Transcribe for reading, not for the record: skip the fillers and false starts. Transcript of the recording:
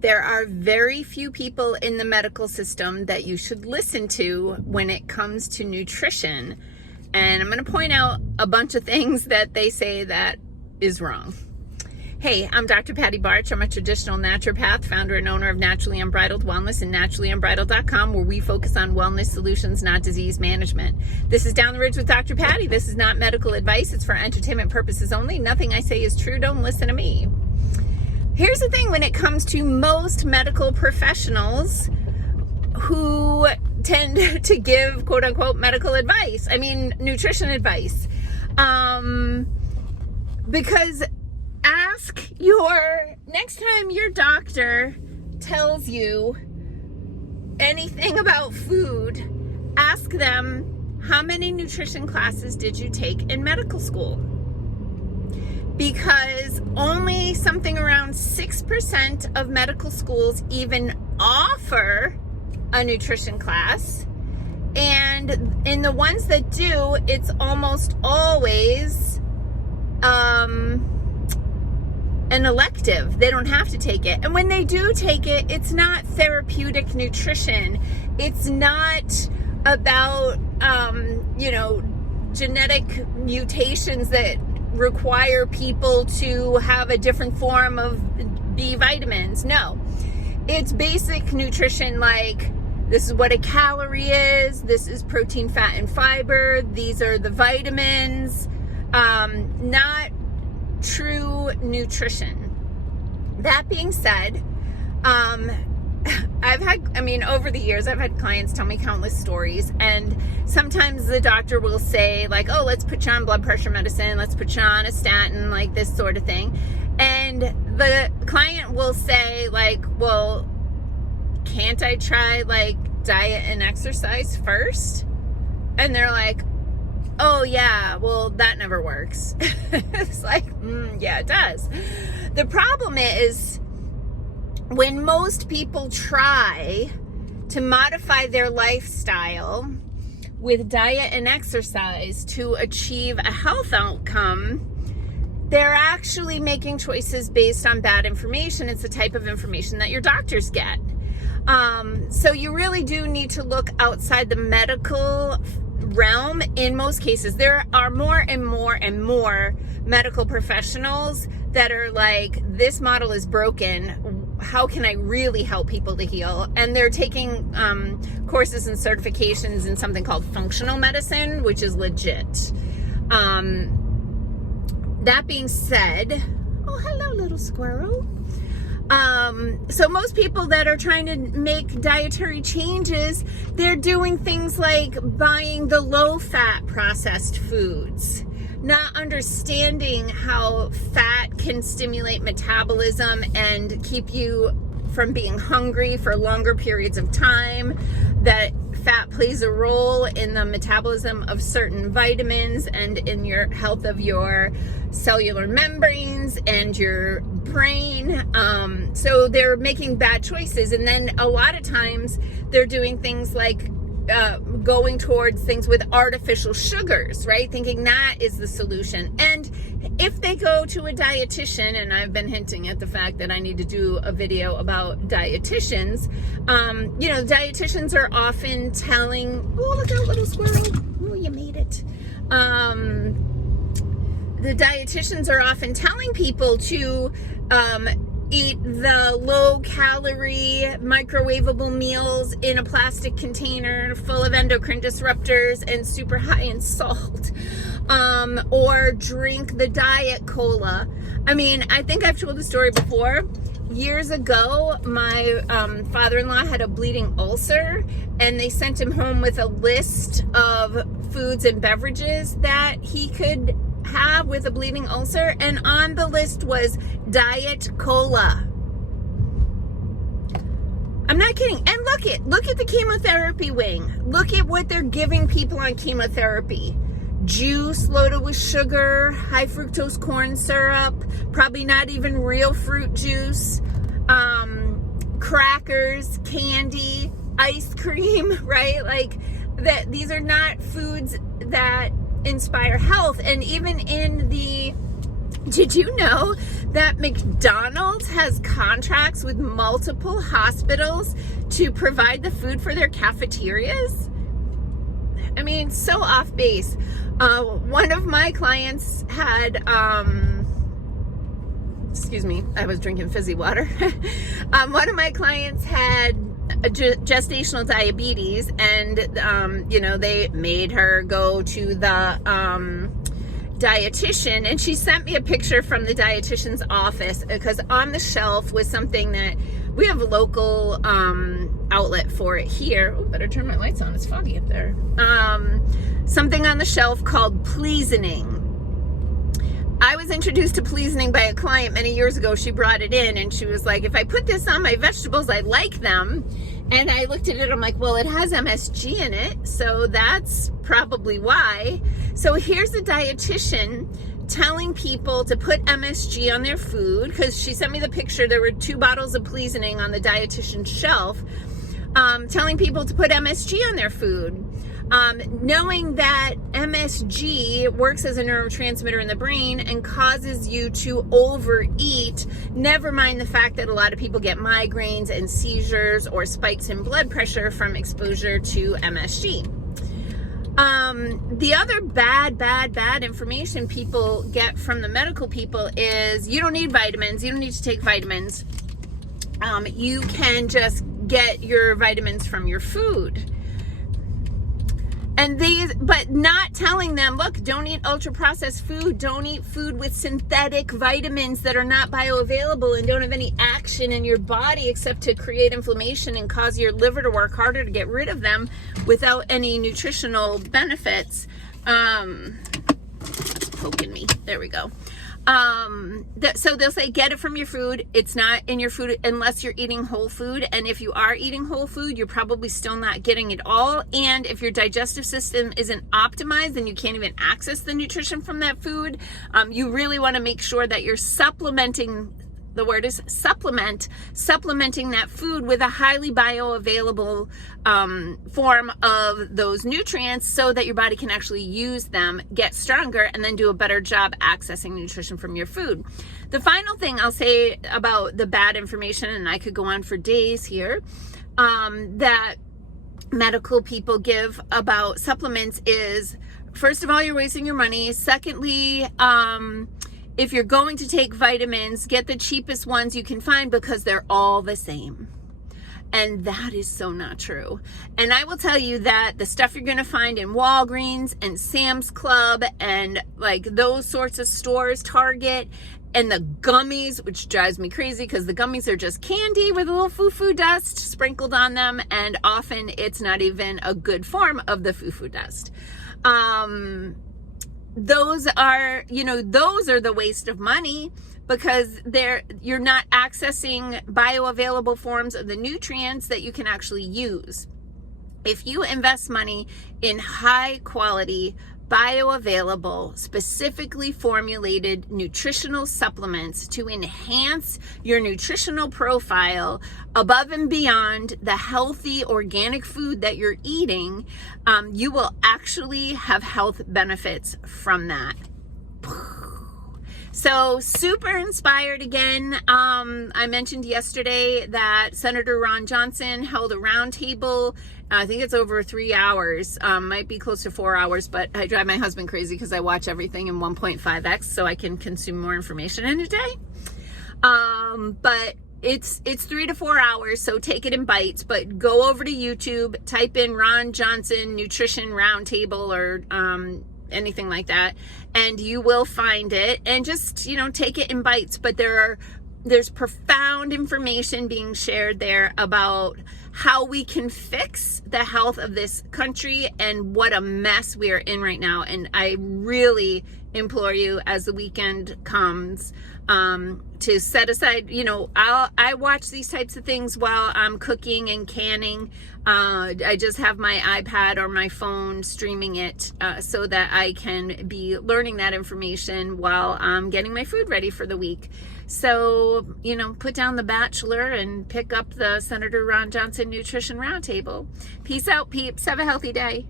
There are very few people in the medical system that you should listen to when it comes to nutrition. And I'm going to point out a bunch of things that they say that is wrong. Hey, I'm Dr. Patty Barch. I'm a traditional naturopath, founder and owner of Naturally Unbridled Wellness and naturallyunbridled.com, where we focus on wellness solutions, not disease management. This is Down the Ridge with Dr. Patty. This is not medical advice. It's for entertainment purposes only. Nothing I say is true. Don't listen to me. Here's the thing when it comes to most medical professionals who tend to give quote unquote medical advice. I mean, nutrition advice. Because next time your doctor tells you anything about food, ask them, how many nutrition classes did you take in medical school? Because only something around 6% of medical schools even offer a nutrition class. And in the ones that do, it's almost always an elective. They don't have to take it. And when they do take it, it's not therapeutic nutrition. It's not about, genetic mutations that require people to have a different form of B vitamins. No, it's basic nutrition, like this is what a calorie is, this is protein, fat, and fiber, these are the vitamins, not true nutrition. That being said, over the years, I've had clients tell me countless stories, and sometimes the doctor will say, like, oh, let's put you on blood pressure medicine, let's put you on a statin, like this sort of thing. And the client will say, like, well, can't I try, like, diet and exercise first? And they're like, oh, yeah, well, that never works. It's like, yeah, it does. The problem is when most people try to modify their lifestyle with diet and exercise to achieve a health outcome, they're actually making choices based on bad information. It's the type of information that your doctors get. So you really do need to look outside the medical realm. In most cases, there are more and more and more medical professionals that are like, this model is broken. How can I really help people to heal? And they're taking courses and certifications in something called functional medicine, which is legit. That being said, oh, hello, little squirrel. So most people that are trying to make dietary changes, they're doing things like buying the low-fat processed foods, not understanding how fat can stimulate metabolism and keep you from being hungry for longer periods of time, that fat plays a role in the metabolism of certain vitamins and in your health of your cellular membranes and your brain. So they're making bad choices. And then a lot of times they're doing things like going towards things with artificial sugars, right? Thinking that is the solution. And if they go to a dietitian, and I've been hinting at the fact that I need to do a video about dietitians, dietitians are often telling, oh, look out, little squirrel. Oh, you made it. The dietitians are often telling people to eat the low-calorie microwavable meals in a plastic container full of endocrine disruptors and super high in salt, or drink the diet cola. I mean, I think I've told the story before. Years ago, my father-in-law had a bleeding ulcer, and they sent him home with a list of foods and beverages that he could have with a bleeding ulcer, and on the list was diet cola. I'm not kidding. And look at the chemotherapy wing. Look at what they're giving people on chemotherapy. Juice loaded with sugar, high fructose corn syrup, probably not even real fruit juice, crackers, candy, ice cream, right? Like that. These are not foods that inspire health. And even in the, did you know that McDonald's has contracts with multiple hospitals to provide the food for their cafeterias? I mean, so off base. One of my clients had, excuse me, I was drinking fizzy water. One of my clients had gestational diabetes, and they made her go to the dietitian, and she sent me a picture from the dietitian's office, because on the shelf was something that we have a local outlet for it here. Oh, better turn my lights on, it's foggy up there. Something on the shelf called Pleasoning. I was introduced to Pleasoning by a client many years ago. She brought it in and she was like, if I put this on my vegetables, I like them. And I looked at it, I'm like, well, it has MSG in it, so that's probably why. So here's a dietitian telling people to put MSG on their food, because she sent me the picture. There were 2 bottles of Pleasoning on the dietitian's shelf, telling people to put MSG on their food. Knowing that MSG works as a neurotransmitter in the brain and causes you to overeat, never mind the fact that a lot of people get migraines and seizures or spikes in blood pressure from exposure to MSG. The other bad information people get from the medical people is you don't need vitamins. You don't need to take vitamins. You can just get your vitamins from your food. And but not telling them, look, don't eat ultra processed food. Don't eat food with synthetic vitamins that are not bioavailable and don't have any action in your body except to create inflammation and cause your liver to work harder to get rid of them without any nutritional benefits. It's poking me. There we go. So they'll say, get it from your food. It's not in your food unless you're eating whole food. And if you are eating whole food, you're probably still not getting it all. And if your digestive system isn't optimized and you can't even access the nutrition from that food, you really want to make sure that you're supplementing. The word is supplementing that food with a highly bioavailable form of those nutrients so that your body can actually use them, get stronger, and then do a better job accessing nutrition from your food. The final thing I'll say about the bad information, and I could go on for days here, that medical people give about supplements is, first of all, you're wasting your money. Secondly, if you're going to take vitamins, get the cheapest ones you can find because they're all the same. And that is so not true. And I will tell you that the stuff you're going to find in Walgreens and Sam's Club and like those sorts of stores, Target, and the gummies, which drives me crazy because the gummies are just candy with a little foo-foo dust sprinkled on them. And often it's not even a good form of the foo-foo dust. Those are the waste of money because you're not accessing bioavailable forms of the nutrients that you can actually use. If you invest money in high quality, bioavailable, specifically formulated nutritional supplements to enhance your nutritional profile above and beyond the healthy organic food that you're eating, you will actually have health benefits from that. So super inspired again. I mentioned yesterday that Senator Ron Johnson held a roundtable. I think it's over 3 hours, might be close to 4 hours, but I drive my husband crazy because I watch everything in 1.5x so I can consume more information in a day. But it's 3 to 4 hours, so take it in bites, but go over to YouTube, type in Ron Johnson Nutrition Roundtable or anything like that, and you will find it, and just, take it in bites. But there's profound information being shared there about how we can fix the health of this country and what a mess we are in right now. And I really implore you, as the weekend comes, to set aside, I watch these types of things while I'm cooking and canning. I just have my iPad or my phone streaming it so that I can be learning that information while I'm getting my food ready for the week. So, put down The Bachelor and pick up the Senator Ron Johnson Nutrition Roundtable. Peace out, peeps. Have a healthy day.